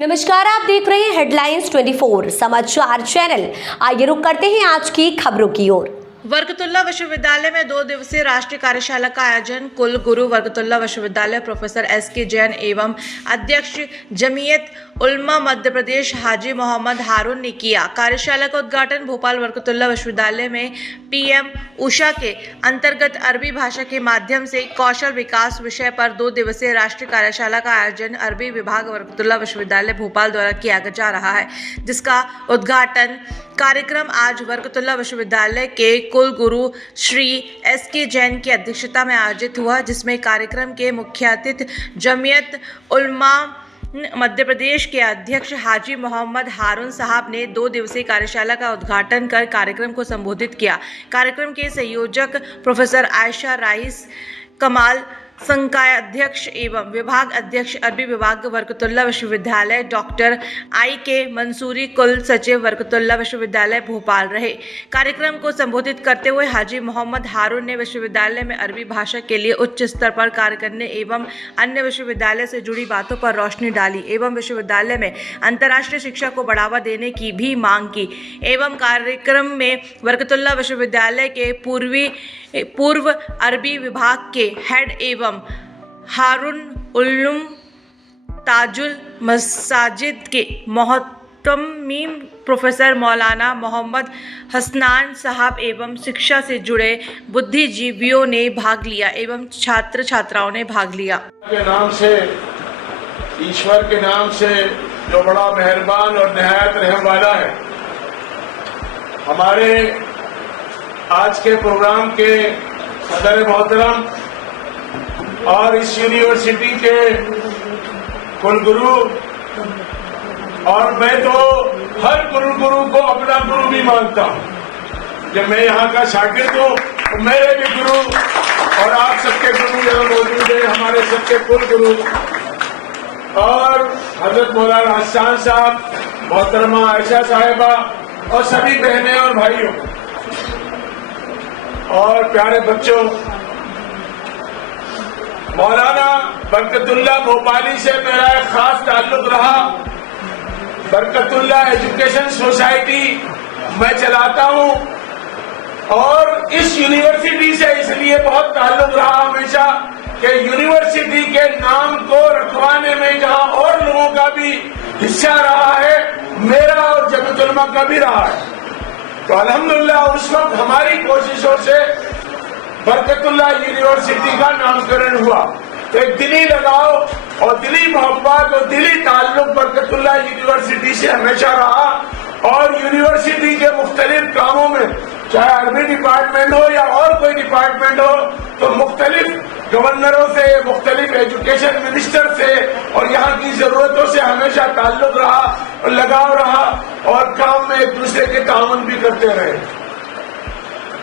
नमस्कार, आप देख रहे हैं हेडलाइंस 24 समाचार चैनल। आइए रुक करते हैं आज की खबरों की ओर। बरकतुल्लाह विश्वविद्यालय में 2 दिवसीय राष्ट्रीय कार्यशाला का आयोजन। कुल गुरु बरकतुल्लाह विश्वविद्यालय प्रोफेसर एस.के. जैन एवं अध्यक्ष जमीयत उलमा मध्य प्रदेश हाजी मोहम्मद हारून ने किया। कार्यशाला का उद्घाटन भोपाल बरकतुल्लाह विश्वविद्यालय में पीएम उषा के अंतर्गत अरबी भाषा के माध्यम से कौशल विकास विषय पर 2 दिवसीय राष्ट्रीय कार्यशाला का आयोजन अरबी विभाग बरकतुल्लाह विश्वविद्यालय भोपाल द्वारा किया जा रहा है, जिसका उद्घाटन कार्यक्रम आज बरकतुल्लाह विश्वविद्यालय के कुल गुरु श्री एस.के. जैन की अध्यक्षता में आयोजित हुआ, जिसमें कार्यक्रम के मुख्य अतिथि जमीयत उलमा मध्य प्रदेश के अध्यक्ष हाजी मोहम्मद हारून साहब ने 2 दिवसीय कार्यशाला का उद्घाटन कर कार्यक्रम को संबोधित किया। कार्यक्रम के संयोजक प्रोफेसर आयशा राइस कमाल, संकाय अध्यक्ष एवं विभाग अध्यक्ष अरबी विभाग बरकतुल्लाह विश्वविद्यालय डॉक्टर I.K. मंसूरी, कुल सचिव बरकतुल्लाह विश्वविद्यालय भोपाल रहे। कार्यक्रम को संबोधित करते हुए हाजी मोहम्मद हारून ने विश्वविद्यालय में अरबी भाषा के लिए उच्च स्तर पर कार्य करने एवं अन्य विश्वविद्यालय से जुड़ी बातों पर रोशनी डाली एवं विश्वविद्यालय में अंतर्राष्ट्रीय शिक्षा को बढ़ावा देने की भी मांग की। एवं कार्यक्रम में बरकतुल्लाह विश्वविद्यालय के पूर्व अरबी विभाग के हेड एवं हारून उल्लूम ताजुल मसाजिद के मोहतमीम प्रोफेसर मौलाना मोहम्मद हसनान साहब एवं शिक्षा से जुड़े बुद्धिजीवियों ने भाग लिया एवं छात्र छात्राओं ने भाग लिया। के नाम से, ईश्वर के नाम से, जो बड़ा मेहरबान और निहायत रहम वाला है, हमारे आज के प्रोग्राम के सदर मोहतरम और इस यूनिवर्सिटी के कुलगुरु, और मैं तो हर गुरु को अपना गुरु भी मानता हूँ। जब मैं यहाँ का शागिर्द हूँ तो मेरे भी गुरु और आप सबके गुरु यहाँ मौजूद है, हमारे सबके कुलगुरु और हजरत मौलाना हसन साहब, मोहतरमा आयशा साहिबा और सभी बहनें और भाइयों और प्यारे बच्चों। मौलाना बरकतुल्लाह भोपाली से मेरा एक खास ताल्लुक रहा। बरकतुल्लाह एजुकेशन सोसाइटी मैं चलाता हूँ और इस यूनिवर्सिटी से इसलिए बहुत ताल्लुक रहा हमेशा कि यूनिवर्सिटी के नाम को रखवाने में जहाँ और लोगों का भी हिस्सा रहा है, मेरा और जमीयत उलमा का भी रहा है। तो अल्हम्दुलिल्लाह उस वक्त हमारी कोशिशों से बरकतुल्लाह यूनिवर्सिटी का नामकरण हुआ। तो एक दिली लगाव और दिली मोहब्बत और दिली ताल्लुक बरकतुल्लाह यूनिवर्सिटी से हमेशा रहा और यूनिवर्सिटी के मुख्तलिफ कामों में, चाहे अरबी डिपार्टमेंट हो या और कोई डिपार्टमेंट हो, तो मुख्तलिफ गवर्नरों से, मुख्तलिफ एजुकेशन मिनिस्टर से और यहाँ की जरूरतों से हमेशा ताल्लुक रहा और लगाव रहा और काम में एक दूसरे के ताउन भी करते रहे।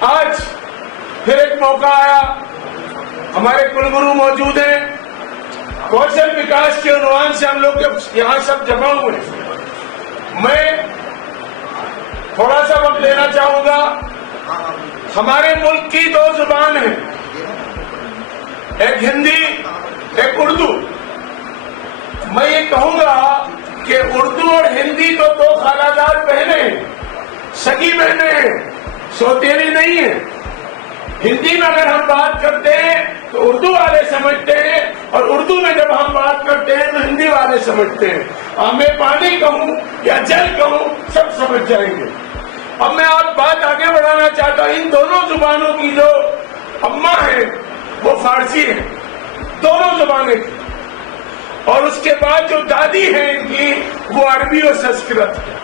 आज फिर एक मौका आया, हमारे कुलगुरु मौजूद हैं, कौशल विकास के उन्वान से हम लोग यहाँ सब जमा हुए। मैं थोड़ा सा वक्त लेना चाहूंगा। हमारे मुल्क की 2 जुबान है, एक हिंदी, एक उर्दू। मैं ये कहूंगा कि उर्दू और हिंदी तो 2 खालादार बहनें हैं, सगी बहनें हैं, सौतेली नहीं है। हिंदी में अगर हम बात करते हैं तो उर्दू वाले समझते हैं और उर्दू में जब हम बात करते हैं तो हिंदी वाले समझते हैं। मैं पानी कहूँ या जल कहूँ, सब समझ जाएंगे। अब मैं आप बात आगे बढ़ाना चाहता हूँ। इन दोनों जुबानों की जो अम्मा है वो फारसी है, दोनों जुबानें की, और उसके बाद जो दादी है इनकी वो अरबी और संस्कृत है।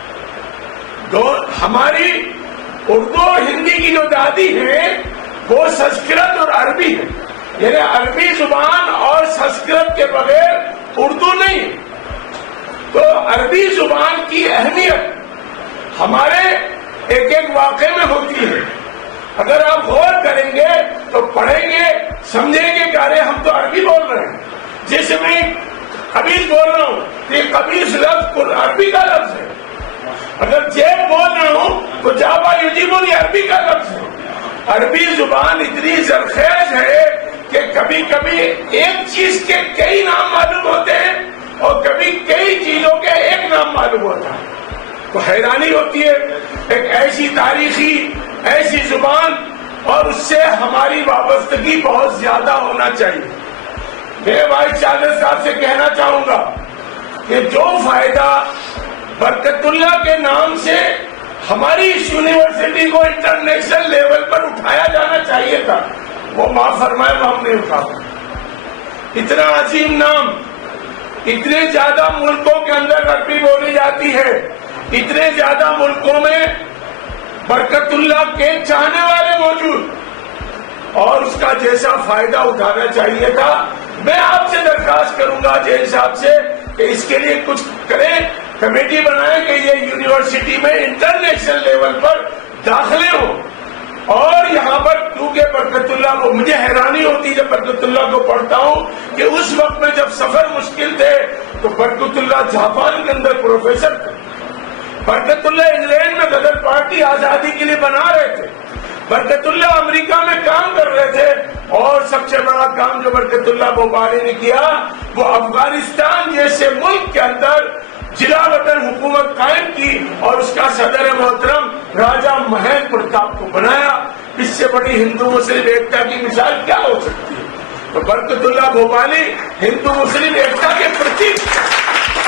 हमारी उर्दू और हिंदी की जो दादी है वो संस्कृत और अरबी है, यानी अरबी जुबान और संस्कृत के बगैर उर्दू नहीं। तो अरबी जुबान की अहमियत हमारे एक एक वाक़े में होती है। अगर आप गौर करेंगे तो पढ़ेंगे, समझेंगे कि अरे हम तो अरबी बोल रहे हैं। जैसे मैं कबीज बोल रहा हूँ तो ये कबीज लफ्ज अरबी का लफ्ज है। अगर जेब बोल रहा हूँ तो जाबा युजीबुल ये अरबी का लफ्ज है। अरबी जुबान इतनी जरखेज है कि कभी कभी एक चीज के कई नाम मालूम होते हैं और कभी कई चीजों के साल हुआ था। तो हैरानी होती है, एक ऐसी तारीखी, ऐसी जुबान, और उससे हमारी वाबस्तगी बहुत ज्यादा होना चाहिए। मैं वाइस चांसलर साहब से कहना चाहूंगा कि जो फायदा बरकतुल्लाह के नाम से हमारी इस यूनिवर्सिटी को इंटरनेशनल लेवल पर उठाया जाना चाहिए था, वो माफ फरमाए हम नहीं उठा पाए। इतना अजीम नाम, इतने ज्यादा मुल्कों के अंदर अरबी बोली जाती है, इतने ज्यादा मुल्कों में बरकतुल्लाह के चाहने वाले मौजूद, और उसका जैसा फायदा उठाना चाहिए था। मैं आपसे दरखास्त करूंगा जैन साहब से कि इसके लिए कुछ करें, कमेटी बनाएं कि ये यूनिवर्सिटी में इंटरनेशनल लेवल पर दाखिले हो। और यहाँ पर क्योंकि बरकतुल्लाह को, मुझे हैरानी होती जब बरकतुल्लाह को पढ़ता हूँ कि उस वक्त में जब सफर मुश्किल थे तो बरकतुल्लाह जापान के अंदर प्रोफेसर थे, बरकतुल्लाह इंग्लैंड में गदर पार्टी आजादी के लिए बना रहे थे, बरकतुल्लाह अमेरिका में काम कर रहे थे, और सबसे बड़ा काम जो बरकतुल्लाह भोपाली ने किया वो अफगानिस्तान जैसे मुल्क के अंदर जिला वतन हुकूमत कायम की और उसका सदर मोहतरम राजा महेंद्र प्रताप को बनाया। इससे बड़ी हिंदू मुस्लिम एकता की मिसाल क्या हो सकती है? तो बरकतुल्लाह भोपाली हिंदू मुस्लिम एकता के प्रतीक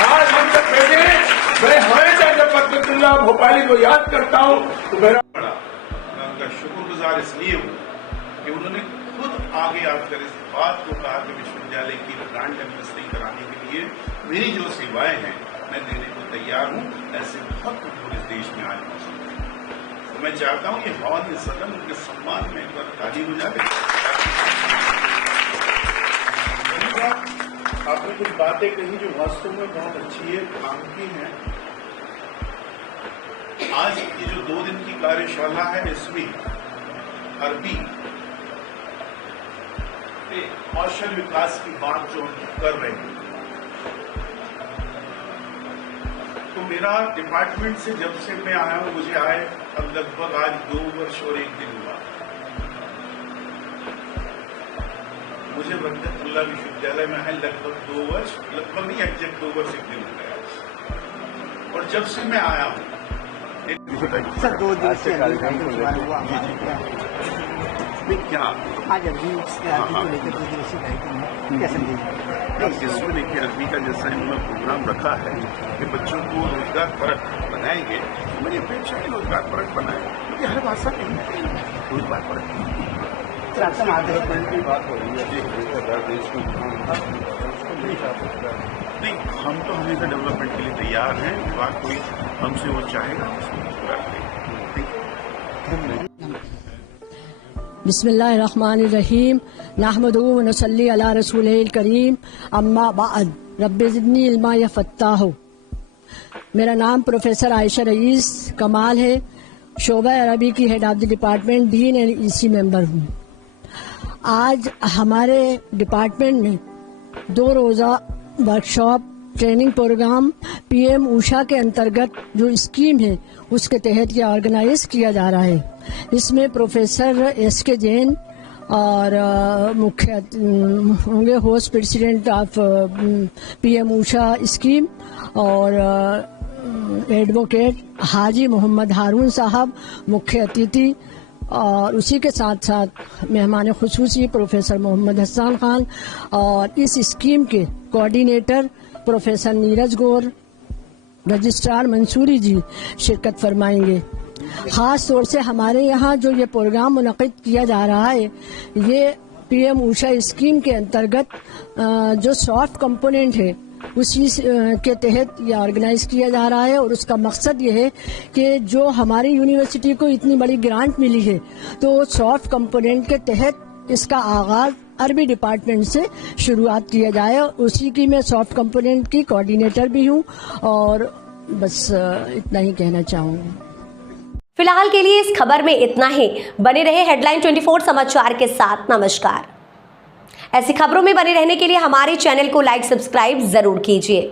आज हम तक बैठे हैं। मैं हमेशा जब बरकतुल्लाह भोपाली को याद करता हूँ तो मेरा मैं उनका शुक्रगुजार इसलिए हूँ कि उन्होंने खुद आगे आकर इस बात को कहा कि विश्वविद्यालय की ब्रांड एम्बेसडरिंग कराने के लिए मेरी जो सेवाएं हैं मैं देने को तैयार हूँ। ऐसे बहुत लोग इस देश में आज मौजूद हैं। तो मैं चाहता हूँ ये हवानी सदन उनके सम्मान में एक बार ताली हो जाए। आपने कुछ बातें कही जो वास्तव में बहुत अच्छी है, काम की है। आज ये जो 2 दिन की कार्यशाला है इसमें अरबी कौशल विकास की बात जो हम कर रहे हैं, तो मेरा डिपार्टमेंट से जब से मैं आया हूं, मुझे आए अब लगभग आज 2 वर्ष और 1 दिन हुआ। मुझे बरकतुल्लाह विश्वविद्यालय में आए लगभग 2 वर्ष, लगभग नहीं एग्जैक्ट 2 वर्ष 1 दिन हो गया। और जब से मैं आया हूं सर 2 दिन से क्या आज अभी को लेकर 2 दिवसीय कार्यक्रम कैसे देखिए? इसमें देखिए अरबी का जैसा इन्होंने प्रोग्राम रखा है कि बच्चों को रोजगार परक बनाएंगे। मेरी अपेक्षा है रोजगार परक बनाए, क्योंकि हर भाषा कहीं ना कहीं रोजगार परक की बात हो रही है। नहीं, हम तो हमेशा डेवलपमेंट के लिए तैयार हैं। बात कोई हमसे वो चाहेगा बिस्मिल्लाहिर्रहमानिर्रहीम नहमदुहु व नसल्ली अला रसूलिल करीम अम्मा बाद रब्बि ज़िदनी इल्मा या फत्ताह। मेरा नाम प्रोफेसर आयशा रईस कमाल है। शोबा अरबी की head of the department dean and EC member हूँ। आज हमारे डिपार्टमेंट में 2 रोज़ा workshop training programme PM Usha के अंतर्गत जो स्कीम है उसके तहत ये ऑर्गेनाइज किया जा रहा है। इसमें प्रोफेसर एसके जैन और मुख्य होंगे host president of PM Usha scheme, और एडवोकेट हाजी मोहम्मद हारून साहब मुख्य अतिथि, और उसी के साथ साथ मेहमान खुसूसी प्रोफेसर मोहम्मद हसन खान, और इस स्कीम के कोऑर्डिनेटर प्रोफेसर नीरज गौर, रजिस्ट्रार मंसूरी जी शिरकत फरमाएंगे। ख़ास तौर से हमारे यहाँ जो ये प्रोग्राम मुनक़िद किया जा रहा है, ये पीएम ऊषा स्कीम के अंतर्गत जो सॉफ्ट कंपोनेंट है उसी के तहत ये ऑर्गेनाइज किया जा रहा है। और उसका मकसद ये है कि जो हमारी यूनिवर्सिटी को इतनी बड़ी ग्रांट मिली है, तो सॉफ्ट कंपोनेंट के तहत इसका आगाज़ अरबी डिपार्टमेंट से शुरुआत किया जाए। उसी की मैं सॉफ्ट कंपोनेंट की कोऑर्डिनेटर भी हूँ, और बस इतना ही कहना चाहूँगी। फिलहाल के लिए इस खबर में इतना ही। बने रहे हेडलाइन 24 समाचार के साथ। नमस्कार। ऐसी खबरों में बने रहने के लिए हमारे चैनल को लाइक सब्सक्राइब जरूर कीजिए।